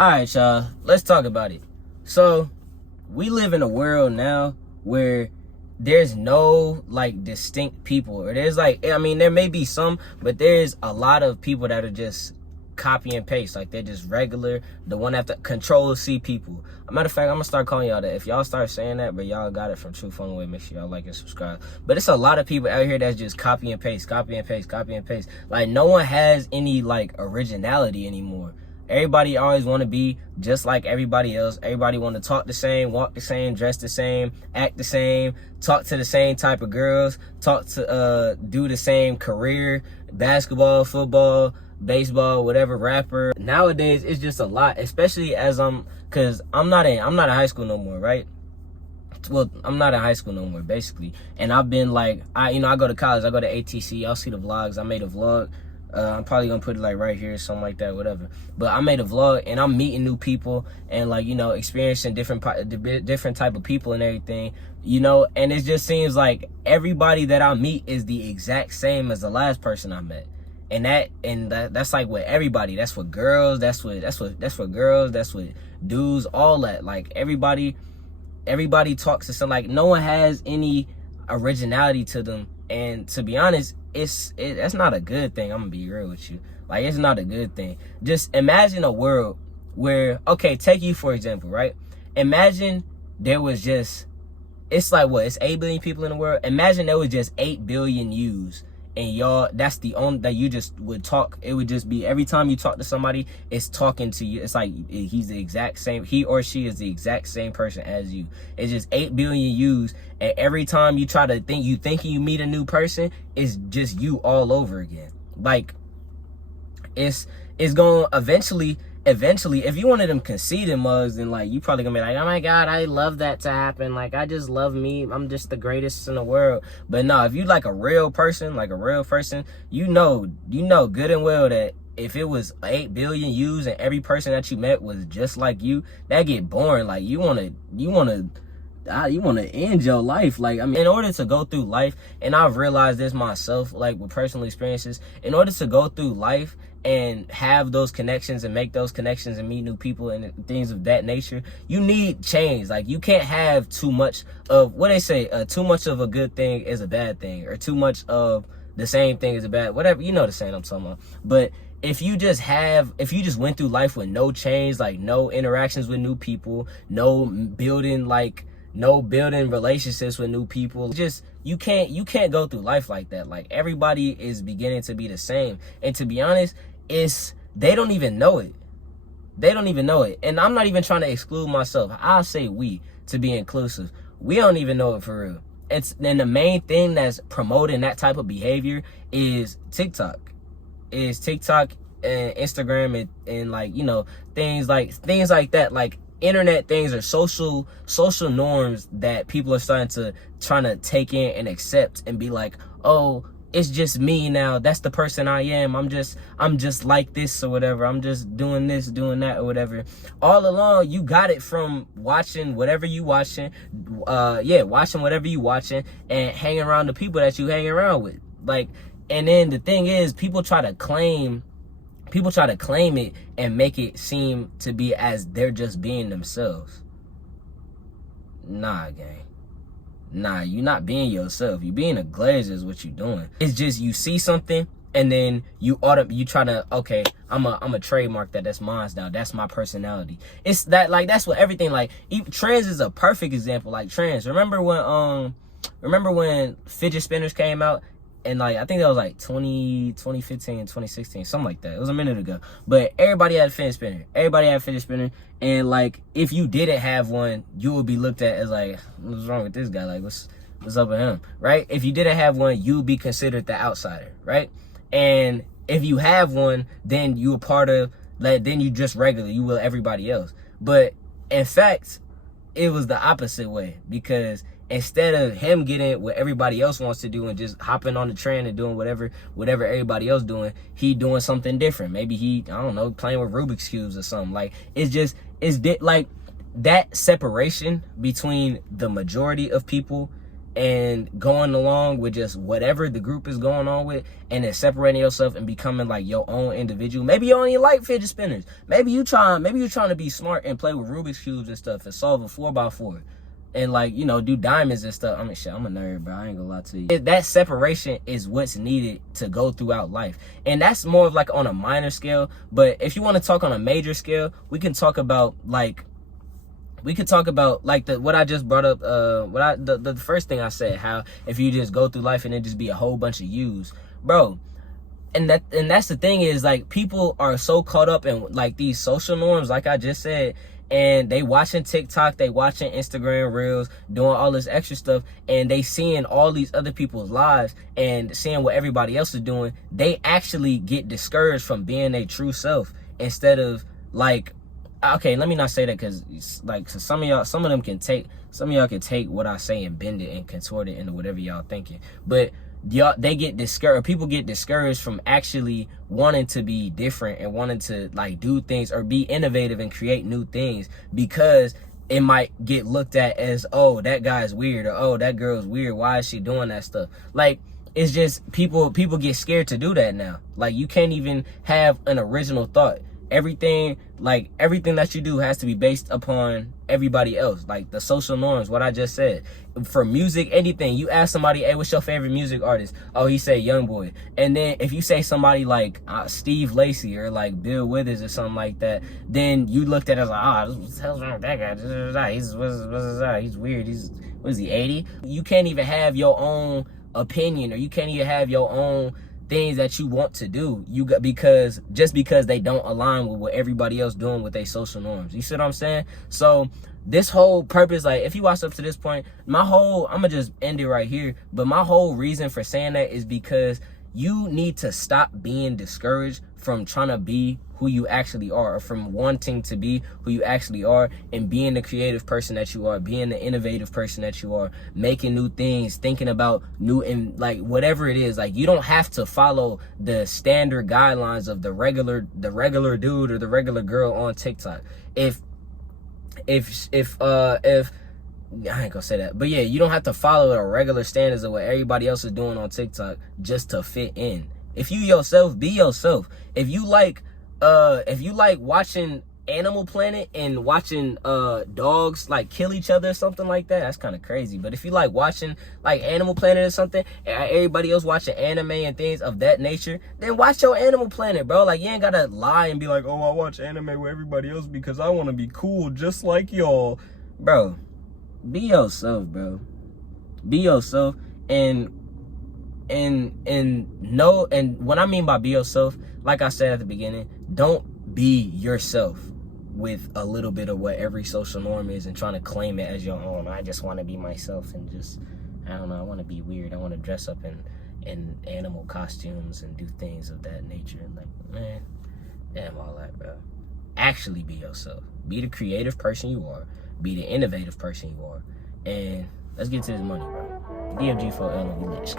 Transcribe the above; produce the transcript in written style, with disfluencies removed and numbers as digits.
All right, y'all, let's talk about it. So we live in a world now where there's no like distinct people, or there's like, I mean, there may be some, but there's a lot of people that are just copy and paste. Like, they're just regular, the one after control C people. A matter of fact, I'm gonna start calling y'all that. If y'all start saying that, but y'all got it from True Fun Way, make sure y'all like and subscribe. But it's a lot of people out here that's just copy and paste, copy and paste, copy and paste. Like, no one has any like originality anymore. Everybody always want to be just like everybody else. Everybody want to talk the same, walk the same, dress the same, act the same, talk to the same type of girls, do the same career, basketball, football, baseball, whatever, rapper. Nowadays, it's just a lot, especially cause I'm not in high school no more, right? Well, I'm not in high school no more, basically. And I've been like, I go to college, I go to ATC, y'all see the vlogs. I made a vlog. I'm probably gonna put it like right here, something like that, whatever. But I made a vlog and I'm meeting new people and like, experiencing different type of people and everything, and it just seems like everybody that I meet is the exact same as the last person I met. And that's like with everybody. That's for girls, that's for girls, that's with dudes, all that. Like, everybody talks to some, like, no one has any originality to them. And to be honest, that's not a good thing. I'm gonna be real with you. Like, it's not a good thing. Just imagine a world where, okay, take you for example, right? Imagine there was just, it's like what? It's 8 billion people in the world. Imagine there was just 8 billion yous. And y'all, that's the only that you just would talk. It would just be every time you talk to somebody, it's talking to you. It's like he's the exact same, he or she is the exact same person as you. It's just 8 billion yous, and every time you try to think you meet a new person, it's just you all over again. Like, it's going eventually, if you one of them conceited mugs, then like you probably gonna be like, oh my god, I love that to happen. Like, I just love me. I'm just the greatest in the world. But no, if you like a real person, you know good and well that if it was 8 billion yous and every person that you met was just like you, that get boring. Like, you wanna end your life. Like, I mean, in order to go through life, and I've realized this myself, like with personal experiences, in order to go through life and have those connections and make those connections and meet new people and things of that nature, you need change. Like, you can't have too much of what they say, too much of a good thing is a bad thing, or too much of the same thing is a bad, whatever, the saying I'm talking about. But if you just went through life with no change, like no interactions with new people, no building relationships with new people, just you can't go through life like that. Like, everybody is beginning to be the same, and to be honest, they don't even know it. And I'm not even trying to exclude myself. I'll say we, to be inclusive. We don't even know it for real. And the main thing that's promoting that type of behavior is TikTok. And Instagram and like, things like that. Like, internet things are social norms that people are trying to take in and accept and be like, oh, it's just me now. That's the person I am. I'm just like this or whatever. I'm just doing this, doing that or whatever. All along, you got it from watching whatever you watching. Watching whatever you watching and hanging around the people that you hang around with. Like, and then the thing is, people try to claim it and make it seem to be as they're just being themselves. Nah, gang. Nah, you're not being yourself. You being a glazer is what you're doing. It's just you see something and then you try to, okay, I'm a trademark that. That's mine now. That's my personality. It's that, like, that's what everything, like, trends is a perfect example. Like, trends. Remember when fidget spinners came out? And like, I think that was like 2015, 2016, something like that. It was a minute ago. But everybody had a fidget spinner. And like, if you didn't have one, you would be looked at as like, what's wrong with this guy? Like, what's up with him, right? If you didn't have one, you would be considered the outsider, right? And if you have one, then you a part of, like, then you just regular, you will everybody else. But in fact, it was the opposite way, because instead of him getting what everybody else wants to do and just hopping on the trend and doing whatever everybody else doing, he doing something different. Maybe he, I don't know, playing with Rubik's Cubes or something. Like, like that separation between the majority of people and going along with just whatever the group is going on with, and then separating yourself and becoming like your own individual. Maybe you only like fidget spinners. Maybe you're trying to be smart and play with Rubik's cubes and stuff and solve a 4x4 and like, you know, do diamonds and stuff. I mean, shit, I'm a nerd, bro. I ain't gonna lie to you. That separation is what's needed to go throughout life. And that's more of like on a minor scale. But if you want to talk on a major scale, we can talk about like what I just brought up, the first thing I said, how if you just go through life and it just be a whole bunch of yous, bro. And that's the thing is, like, people are so caught up in like these social norms, like I just said, and they watching TikTok, they watching Instagram Reels, doing all this extra stuff, and they seeing all these other people's lives and seeing what everybody else is doing. They actually get discouraged from being their true self instead of like, okay, let me not say that, because like some of y'all can take what I say and bend it and contort it into whatever y'all thinking. But they get discouraged. People get discouraged from actually wanting to be different and wanting to like do things or be innovative and create new things, because it might get looked at as, oh, that guy's weird, or oh, that girl's weird, why is she doing that stuff? Like, it's just people get scared to do that now. Like, you can't even have an original thought. Everything that you do has to be based upon everybody else, like the social norms, what I just said. For music, anything, you ask somebody, hey, what's your favorite music artist? Oh, he say Youngboy. And then if you say somebody like Steve Lacy or like Bill Withers or something like that, then you looked at it as like, oh, what the hell's wrong with that guy? He's weird. What is he, 80? You can't even have your own opinion, or you can't even have your own things that you want to do, because they don't align with what everybody else doing with their social norms. You see what I'm saying? So this whole purpose, like, if you watched up to this point, I'm gonna just end it right here, but my whole reason for saying that is because you need to stop being discouraged from trying to be who you actually are, or from wanting to be who you actually are, and being the creative person that you are, being the innovative person that you are, making new things, thinking about new, and like whatever it is. Like, you don't have to follow the standard guidelines of the regular dude or the regular girl on TikTok. If I ain't gonna say that, but yeah, you don't have to follow the regular standards of what everybody else is doing on TikTok just to fit in. If you yourself, be yourself. If you like watching Animal Planet and watching dogs like kill each other or something like that, that's kind of crazy. But if you like watching like Animal Planet or something, and everybody else watching anime and things of that nature, then watch your Animal Planet, bro. Like, you ain't gotta lie and be like, oh, I watch anime with everybody else because I want to be cool just like y'all. Bro, be yourself, bro. Be yourself. And what I mean by be yourself, like I said at the beginning, don't be yourself with a little bit of what every social norm is and trying to claim it as your own. I just want to be myself and just, I don't know, I want to be weird. I want to dress up in animal costumes and do things of that nature. And like, man, damn all that, bro. Actually be yourself. Be the creative person you are. Be the innovative person you are. And let's get to this money, bro. DFG4L and we lit.